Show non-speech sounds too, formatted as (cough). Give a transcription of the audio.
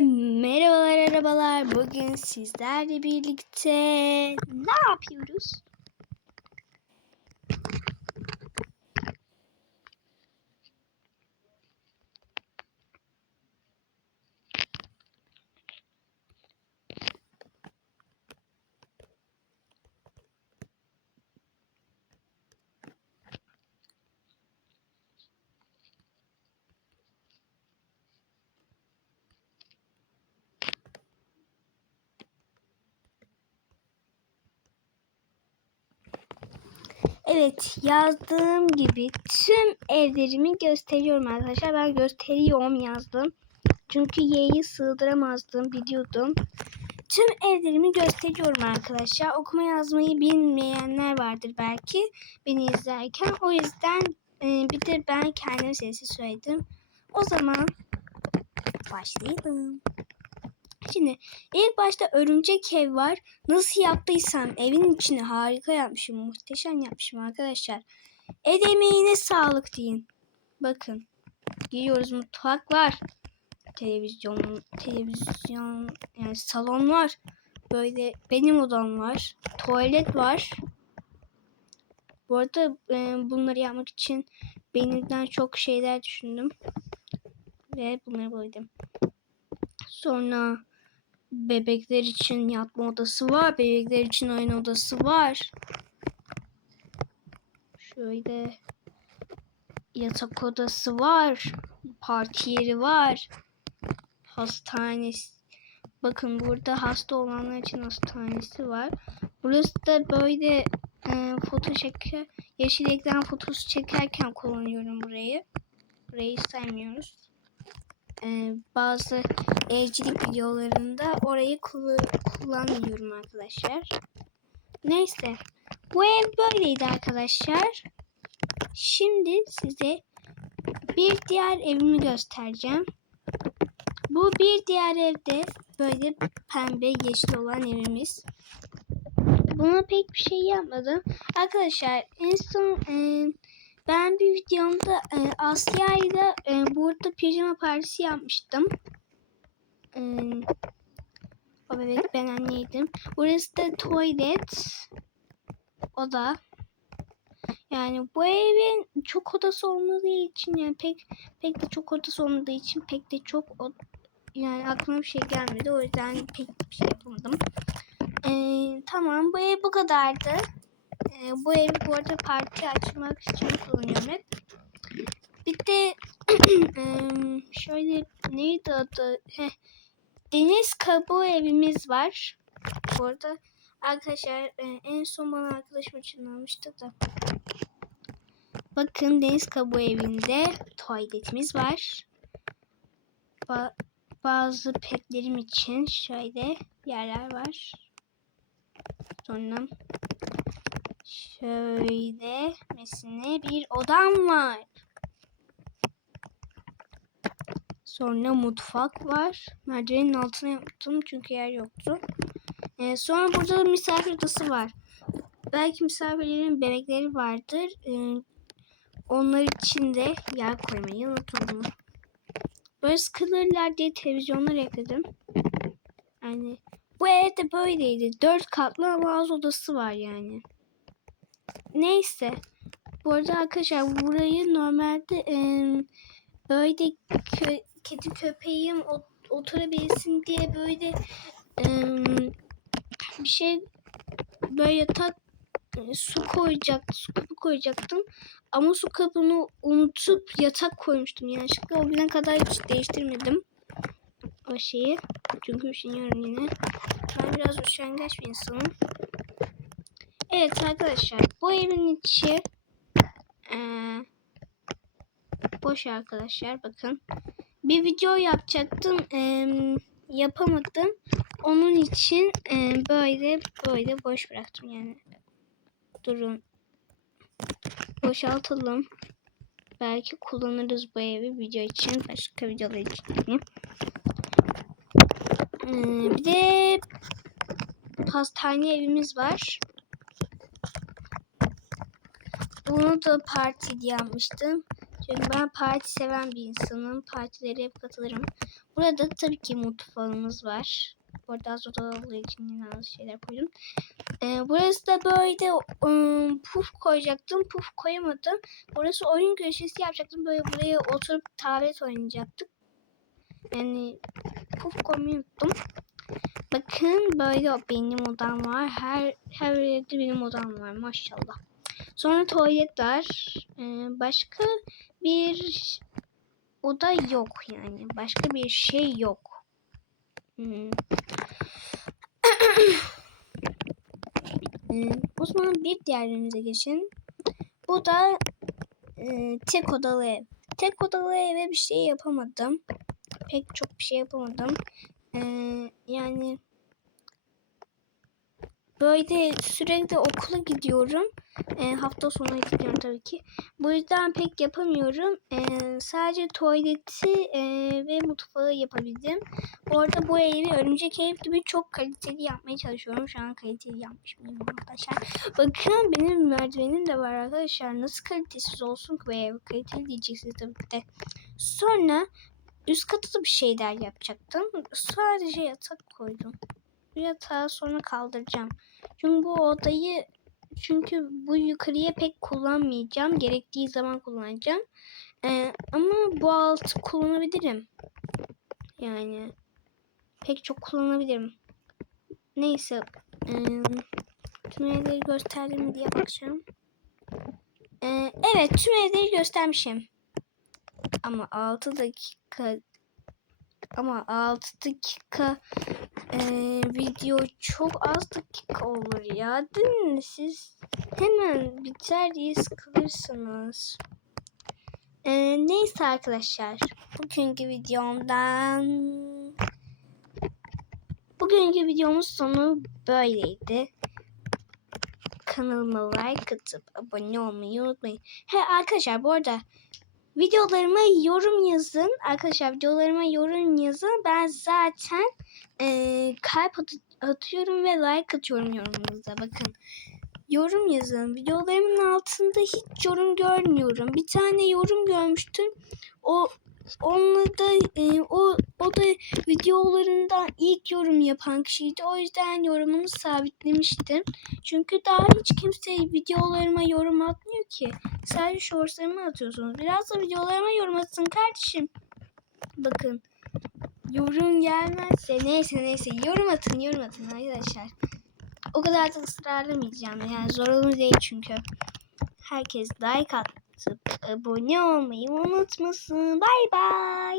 merhabalar arabalar. Bugün sizlerle birlikte ne yapıyoruz? Evet yazdığım gibi tüm evlerimi gösteriyorum arkadaşlar. Ben gösteriyorum yazdım. Çünkü Y'yi sığdıramazdım biliyordum. Tüm evlerimi gösteriyorum arkadaşlar. Okuma yazmayı bilmeyenler vardır belki beni izlerken. O yüzden e, bir de ben kendim sesi söyledim. O zaman başlayalım. Şimdi ilk başta örümcek ev var. Nasıl yaptıysam evin içini harika yapmışım. Muhteşem yapmışım arkadaşlar. El emeğine sağlık deyin. Bakın. Giriyoruz mutfak var. Televizyon, televizyon yani salon var. Böyle benim odam var. Tuvalet var. Bu arada e, bunları yapmak için benimden çok şeyler düşündüm. Ve bunları koydum. Sonra bebekler için yatma odası var. Bebekler için oyun odası var. Şöyle yatak odası var. Parti yeri var. Hastanesi. Bakın burada hasta olanlar için hastanesi var. Burası da böyle e, foto çeker, yeşil ekran fotosu çekerken kullanıyorum burayı. Burayı saymıyoruz. E, bazı evcilik videolarında orayı kullanmıyorum arkadaşlar. Neyse. Bu ev böyleydi arkadaşlar. Şimdi size bir diğer evimi göstereceğim. Bu bir diğer evde böyle pembe yeşil olan evimiz. Buna pek bir şey yapmadım. Arkadaşlar en son e, ben bir videomda e, Asya ile e, burada pijama partisi yapmıştım. E, o bebek ben anneydim. Burası da tuvalet. O da. Yani bu evin çok odası olmadığı için yani pek pek de çok odası olmadığı için pek de çok o, yani aklıma bir şey gelmedi. O yüzden pek bir şey yapamadım. Ee, tamam bu ev bu kadardı. Ee, bu evi bu arada parti açmak için kullanıyorum hep. Bir de (clears throat) şöyle neydi adı? Heh, deniz kabuğu evimiz var. Bu arada arkadaşlar en son bana arkadaşım için almıştı da. Bakın deniz kabuğu evinde tuvaletimiz var. Ba bazı petlerim için şöyle yerler var. Sonra şöyle mesine bir odam var. Sonra mutfak var. Merdivenin altına yaptım çünkü yer yoktu. Ee, sonra burada misafir odası var. Belki misafirlerin bebekleri vardır. Ee, onlar için de yer koymayı unutmadım. Böyle sıkılırlar diye televizyonlar ekledim. Yani bu evde böyleydi. Dört katlı ama az odası var yani. Neyse. Bu arada arkadaşlar burayı normalde e, böyle kö kedi köpeğim oturabilsin diye böyle e, bir şey böyle yatak e, su koyacak su kabı koyacaktım. Ama su kabını unutup yatak koymuştum yanlışlıkla. O güne kadar hiç değiştirmedim o şeyi. Çünkü üşeniyorum yine. Ben biraz üşengeç bir insanım. Evet arkadaşlar bu evin içi ee, boş arkadaşlar bakın. Bir video yapacaktım ee, yapamadım. Onun için ee, böyle böyle boş bıraktım yani. Durun. Boşaltalım. Belki kullanırız bu evi video için. Başka videolar için. Ee, bir de pastane evimiz var. Bunu da parti diye yapmıştım. Çünkü ben parti seven bir insanım. Partilere hep katılırım. Burada tabii ki mutfağımız var. Burada az oda olduğu için yine az şeyler koydum. Ee, burası da böyle ım, puf koyacaktım. Puf koyamadım. Burası oyun köşesi yapacaktım. Böyle buraya oturup tablet oynayacaktık. Yani puf koymayı unuttum. Bakın böyle benim odam var. Her her yerde benim odam var maşallah. Sonra tuvalet var. Ee, başka bir oda yok yani. Başka bir şey yok. Hmm. (clears throat) O zaman bir diğerlerimize geçin. Bu da e, tek odalı ev. Tek odalı eve bir şey yapamadım. Pek çok bir şey yapamadım. Ee, yani böyle sürekli okula gidiyorum. Ee, hafta sonu gidiyorum tabii ki. Bu yüzden pek yapamıyorum. Ee, sadece tuvaleti e, ve mutfağı yapabildim. Orada bu evi örümcek ev gibi çok kaliteli yapmaya çalışıyorum. Şu an kaliteli yapmış mıyım arkadaşlar? Bakın benim merdivenim de var arkadaşlar. Nasıl kalitesiz olsun ki bu ev? Kaliteli diyeceksiniz tabii ki de. Sonra üst katı da bir şeyler yapacaktım. Sadece yatak koydum. Bu yatağı sonra kaldıracağım. Çünkü bu odayı çünkü bu yukarıya pek kullanmayacağım. Gerektiği zaman kullanacağım. Ee, ama bu altı kullanabilirim. Yani pek çok kullanabilirim. Neyse. Ee, tüm evleri gösterdim diye bakacağım. Ee, evet tüm evleri göstermişim. Ama 6 dakika ama 6 dakika e, video çok az dakika olur ya. Değil mi? Siz hemen biter diye sıkılırsınız. E, neyse arkadaşlar. Bugünkü videomdan bugünkü videomuz sonu böyleydi. Kanalıma like atıp abone olmayı unutmayın. He arkadaşlar bu arada videolarıma yorum yazın. Arkadaşlar videolarıma yorum yazın. Ben zaten eee, kalp at- atıyorum ve like atıyorum yorumunuza. Bakın. Yorum yazın. Videolarımın altında hiç yorum görmüyorum. Bir tane yorum görmüştüm. O onunla da e, o o da videolarından ilk yorum yapan kişiydi. O yüzden yorumumu sabitlemiştim. Çünkü daha hiç kimse videolarıma yorum atmıyor ki. Sadece shortslarımı atıyorsunuz. Biraz da videolarıma yorum atın kardeşim. Bakın. Yorum gelmezse neyse neyse yorum atın yorum atın arkadaşlar. O kadar da ısrarlamayacağım. Yani zorunlu değil çünkü. Herkes like atıp abone olmayı unutmasın. Bay bay.